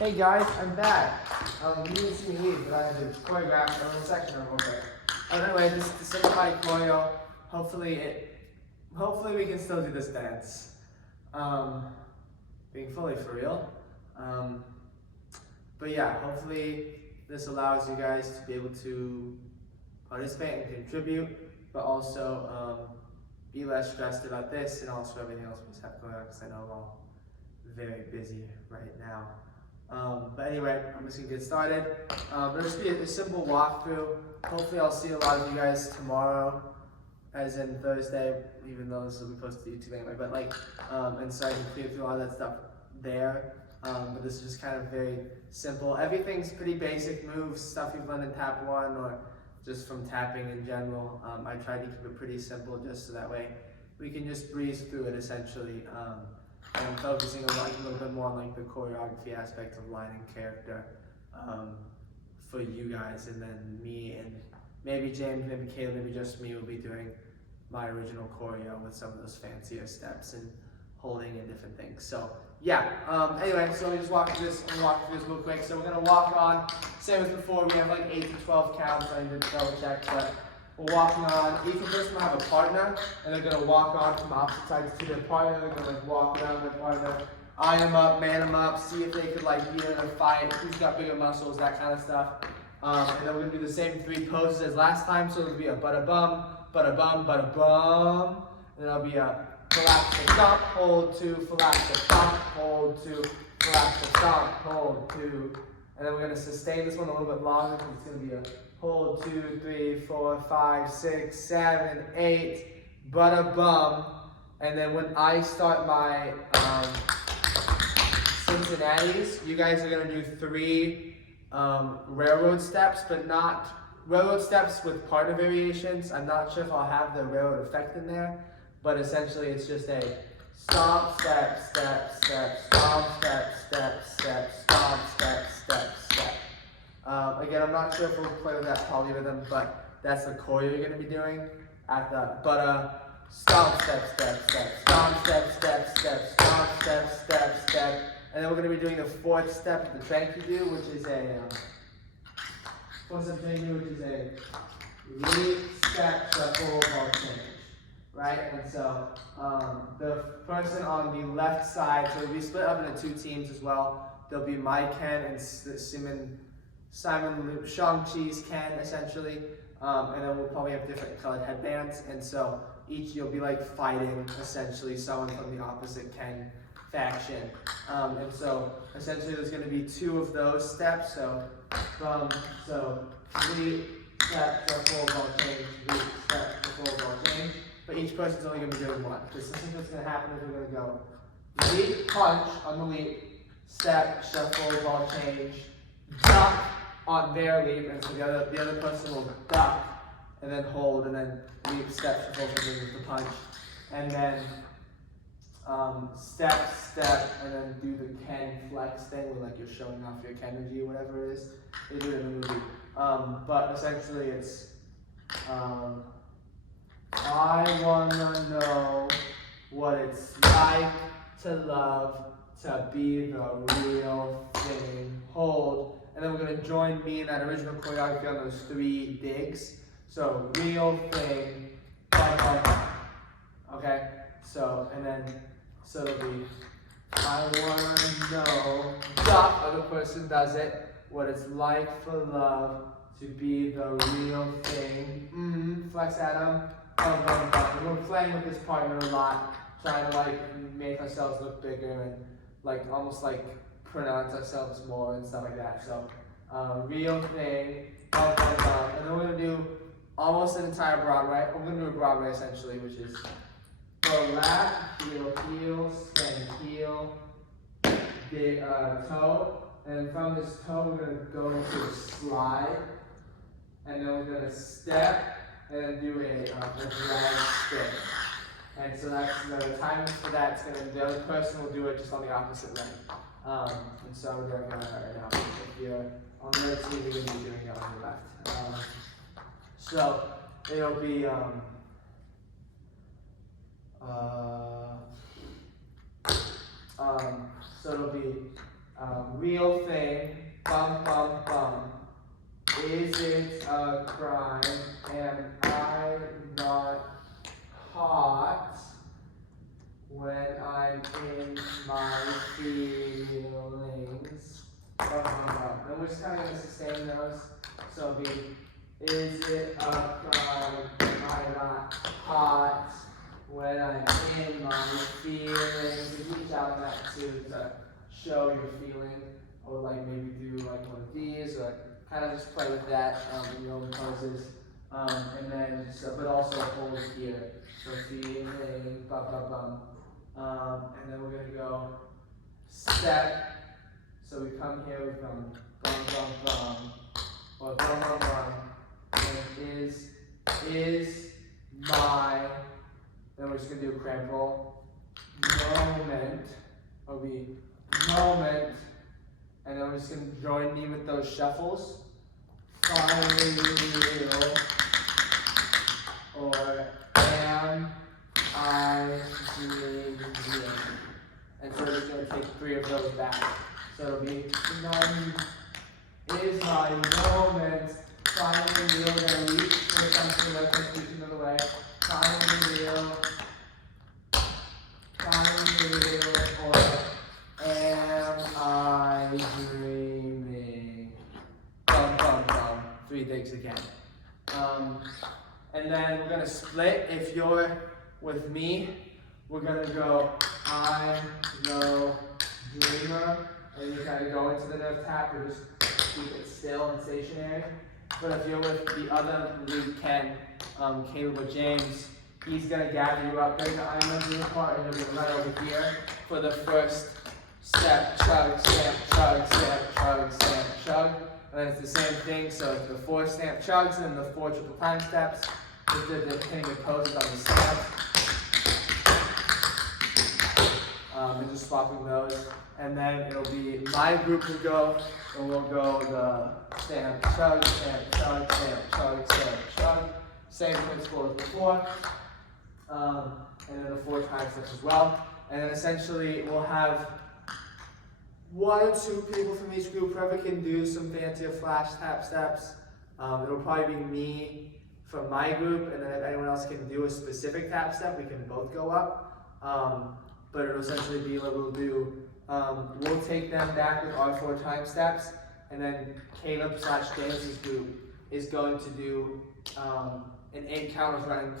Hey guys, I'm back. You didn't see me leave, but I had to choreograph a little section of it. Anyway, this is the simplified choreo. Hopefully we can still do this dance. Being fully for real. But yeah, hopefully this allows you guys to be able to participate and contribute, but also be less stressed about this and also everything else we have going on, because I know we're all very busy right now. But anyway, I'm just gonna get started. It'll just be a simple walkthrough. Hopefully I'll see a lot of you guys tomorrow, as in Thursday, even though this will be posted to YouTube anyway, but and so I can clear through all that stuff there. But this is just kind of very simple. Everything's pretty basic moves, stuff you've learned in tap 1 or just from tapping in general. I try to keep it pretty simple just so that way we can just breeze through it essentially. And focusing a little bit more on the choreography aspect of line and character for you guys, and then me and maybe James, maybe Caleb, maybe just me will be doing my original choreo with some of those fancier steps and holding and different things. So yeah, anyway, so let me just walk through this. I'm gonna walk through this real quick. So we're gonna walk on, same as before, we have like 8 to 12 counts. I need to double check, but we're walking on. Each person will have a partner, and they're gonna walk on from opposite sides to their partner. They're gonna walk around their partner, eye them up, man them up, see if they could be in a fight, who's got bigger muscles, that kind of stuff. And then we're gonna do the same 3 poses as last time. So it'll be a bada bum, bada bum, bada bum. And it'll be a phylactery stomp, hold 2, phylactery stomp, hold 2, phylactery stomp, hold 2. And then we're gonna sustain this one a little bit longer because it's gonna be a hold 2, 3, 4, 5, 6, 7, 8, bada bum. And then when I start my Cincinnati's, you guys are gonna do 3 railroad steps, but not railroad steps with partner variations. I'm not sure if I'll have the railroad effect in there, but essentially it's just a stomp, step, step, step, stomp, step, step, step, stomp, step, step, step. Again, I'm not sure if we'll play with that polyrhythm, but that's the choreo you're going to be doing at the stomp, step, step, step, stomp, step, step, step, stomp, step, step, step. And then we're going to be doing the 4th step of the trank you do, which is a leap, step, shuffle, ball change. Right? And so the person on the left side, so it'll be split up into 2 teams as well. There'll be my Ken and Simon Shang-Chi's Ken, essentially. And then we'll probably have different colored headbands. And so you'll be fighting, essentially, someone from the opposite Ken faction. And so essentially there's going to be 2 of those steps. So leap, step, shuffle, ball change, leap, step, shuffle, ball change. But each person's only going to be doing 1. Because something that's going to happen is we're going to go leap, punch on the leap, step, shuffle, ball change, duck on their leap, and so the other person will duck, and then hold, and then leap, step, shuffle, with the punch, and then step, step, and then do the Ken flex thing where you're showing off your Ken energy or whatever it is. They do it in the movie. But essentially it's I wanna know what it's like to love, to be the real thing. Hold. And then we're gonna join me in that original choreography on those 3 digs. So real thing, okay? So it'll be I wanna know, duck, other person does it, what it's like for love to be the real thing. Flex at them. And we're playing with this partner a lot, trying to make ourselves look bigger and almost pronounce ourselves more and stuff like that. So real thing, and then we're gonna do almost an entire Broadway. We're gonna do a Broadway essentially, which is flat, heel, spin, heel, big toe, and from this toe we're gonna go into a slide, and then we're gonna step. And then do a drag spin. And so that's the timing for that. The other person will do it just on the opposite leg. And so we're doing that right now. If you're on the other team, you're going to be doing it on the left. So it'll be Real thing, bum, bum, bum. Is it a crime? Am I not hot when I'm in my feelings? Bum, bum, bum. And we're just kind of going to sustain those. So it'll be, is it a crime? Am I not hot when I'm in my feelings? You reach out on that too to show your feeling. Or like maybe do like one of these, or kind of just play with that in your own poses. And then, but also hold here. So feeling, bum, bum, bum. And then we're gonna go step. So we come here, we come bum, bum, bum, or bum, bum, bum. And is my, then we're just gonna do a cramp roll. Moment, or we moment. And then we're just going to join me with those shuffles. Finally real, or am I dreaming? And so we're just going to take 3 of those back. So it'll be is my moment. Finally real, we're going to reach for something that's reaching another way. Finally real, or am I dreaming? Bum, bum, bum. 3 things again. And then we're going to split. If you're with me, we're going to go I'm no dreamer. And you kind of go into the nerve tap or just keep it still and stationary. But if you're with the other lead Ken, Caleb or James, he's going to gather you up during the I'm no dreamer part, and you'll be right over here for the first step, chug, stamp, chug, stamp, chug, stamp, chug. And then it's the same thing, so the 4 stamp chugs and the 4 triple time steps. They're hitting the poses on the stamp. And just swapping those. And then it'll be my group will go, and we'll go the stamp, chug, stamp, chug, stamp, chug, stamp, chug. Same principle as before. And then the 4 time steps as well. And then essentially we'll have 1 or 2 people from each group. Whoever can do some fancier flash tap steps. It'll probably be me from my group, and then if anyone else can do a specific tap step, we can both go up. But it'll essentially be able to do, we'll take them back with our 4 time steps, and then Caleb/James's group is going to do an 8 count of running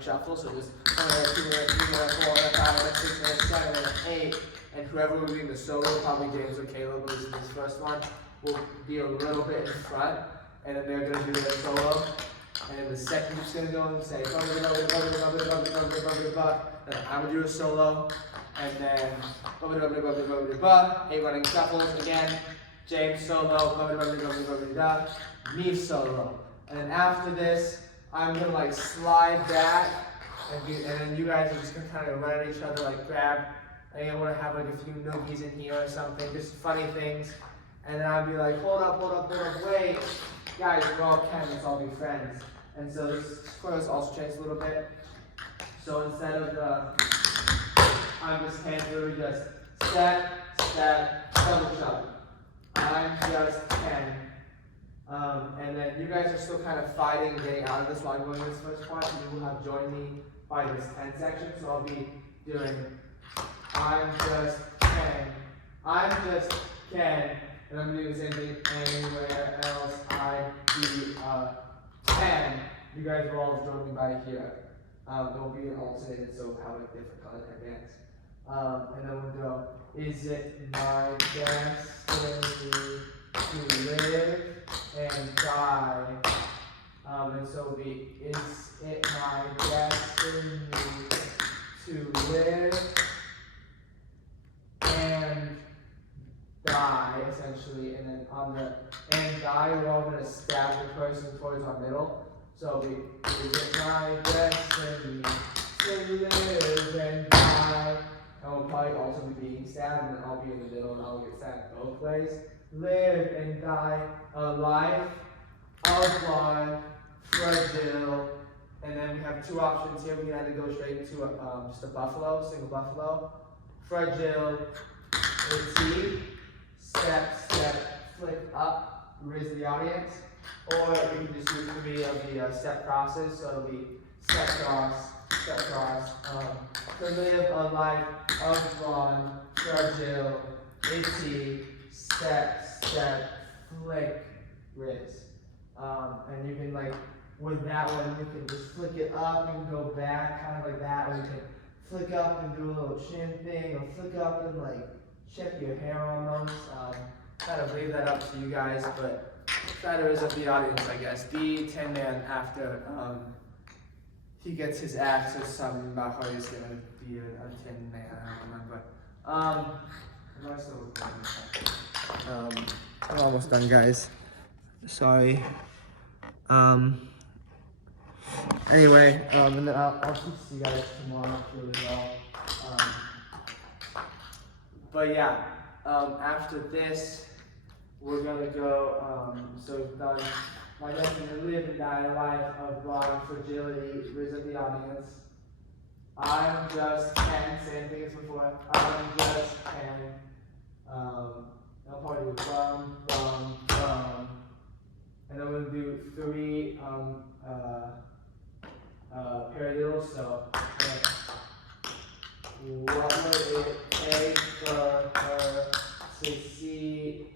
shuffle. So just 1, 2, 3, 4, 5, 6, 7, 8. And whoever will be in the solo, probably James or Caleb, who's in this first one, will be a little bit in front, and then they're going to do their solo. And then the second group's going to go and say, then I'm going to do a solo, and then 8 running shuffles again, James solo, me solo. And then after this, I'm going to like slide back, and then you guys are just going to kind of run at each other, like grab. I want to have like a few noogies in here or something, just funny things. And then I'd be like, hold up, wait. Guys, we're all Ken, let's all be friends. And so this chorus also changed a little bit. So instead of the I'm just Ken, literally just step, double shuffle. I'm just Ken. And then you guys are still kind of fighting and getting out of this while I'm going to this first part. You will have joined me by this 10 section. So I'll be doing I'm just Ken. And I'm doing the same thing anywhere else I'd be Ken. You guys will all join me by here. It'll be an alternated, so we'll have a different color advance. And then we'll go, is it my destiny to live and die? And so it'll be, is it my destiny to live and die, essentially, and then on the and die, we're all going to stab the person towards our middle. So is it my destiny to live and die? And we'll probably also be being stabbed, and then I'll be in the middle, and I'll get stabbed both ways. Live and die, a life of life, fragile. And then we have 2 options here. We can either go straight into just a buffalo, single buffalo. Fragile, T, step, step, flick up, raise the audience. Or you can just do for me of the step crosses, so it'll be step cross, step cross. To live a life of fun, fragile, itchy, step, step, flick, raise. And you can like, with that one, you can just flick it up and go back, kind of like that, or you can flick up and do a little chin thing, or flick up and like check your hair almost. Kind of leave that up to you guys, but try to raise up the audience, I guess. The Tin Man, after he gets his axe or something about how he's gonna be a Tin Man, I don't remember. Am I still recording? I'm almost done, guys. Sorry. Anyway, and then I'll teach you guys tomorrow too as well. But yeah, after this, we're gonna go, so we've done my lesson to live and die a life of blind fragility, raise up the audience. I'm just 10, same thing as before. I'm just 10. I'll probably do bum, bum, bum. And then we're gonna do 3 paradiddles. So, what would it take for her to see?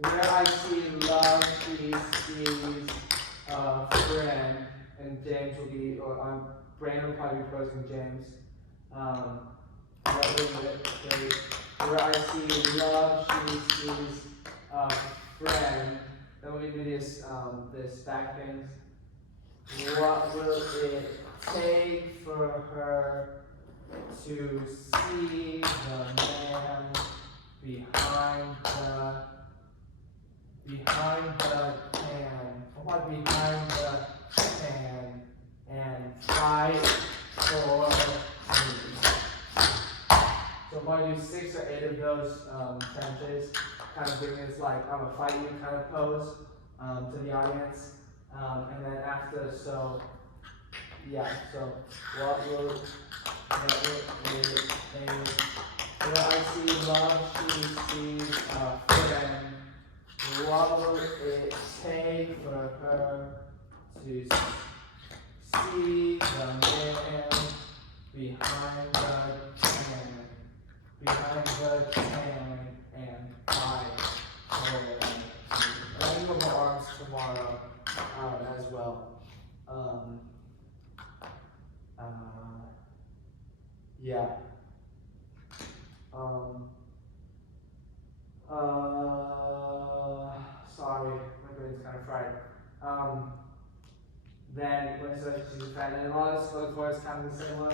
Where I see love, she sees friend, and James will be, or Brandon will probably be posting James. What would it take? Where I see love, she sees friend. Then we're gonna do this back things. What will it take for her to see the man behind the pan, or behind the pan, and fight for me? So I'm going to do 6 or 8 of those trenches, kind of giving this like I'm a fight you kind of pose to the audience. And then after, so yeah, so what will it where I see love, she sees friend. What will it take for her to see the man behind the tan, and fight for me? I'm going to my arms tomorrow as well. Yeah. Sorry, my brain's kind of fried. Then when it says she's a fan, and a lot of slow chords kind of similar.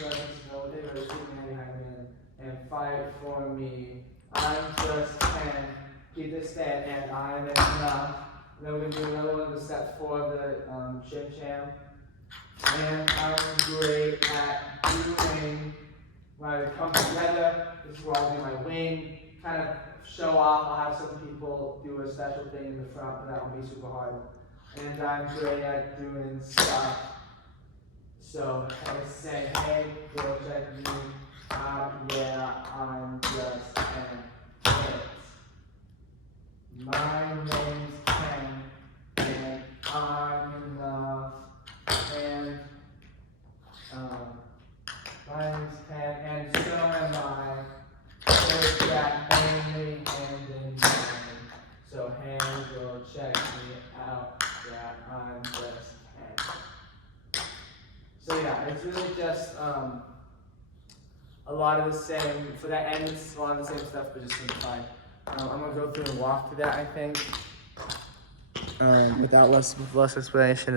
So they were shooting man behind me and fight for me. I'm just 10. Keep this stand, and I'm enough. And then we're gonna do another one of the steps 4 of the Chim Cham. And I'm great at doing, when I come together, this is where I'll do my wing, kind of show off. I'll have some people do a special thing in the front, but that will be super hard. And I'm great at doing stuff. So I say, hey, go check me out. Yeah, I'm just 10. My name's Ken, and I'm enough. And my name's Ken, and so am I. There's that only hand in mine. So hand will check me out. Yeah, I'm just Ken. So yeah, it's really just a lot of the same. For that end, it's a lot of the same stuff, but just simplified. I'm gonna go through and walk through that, I think, without less explanation.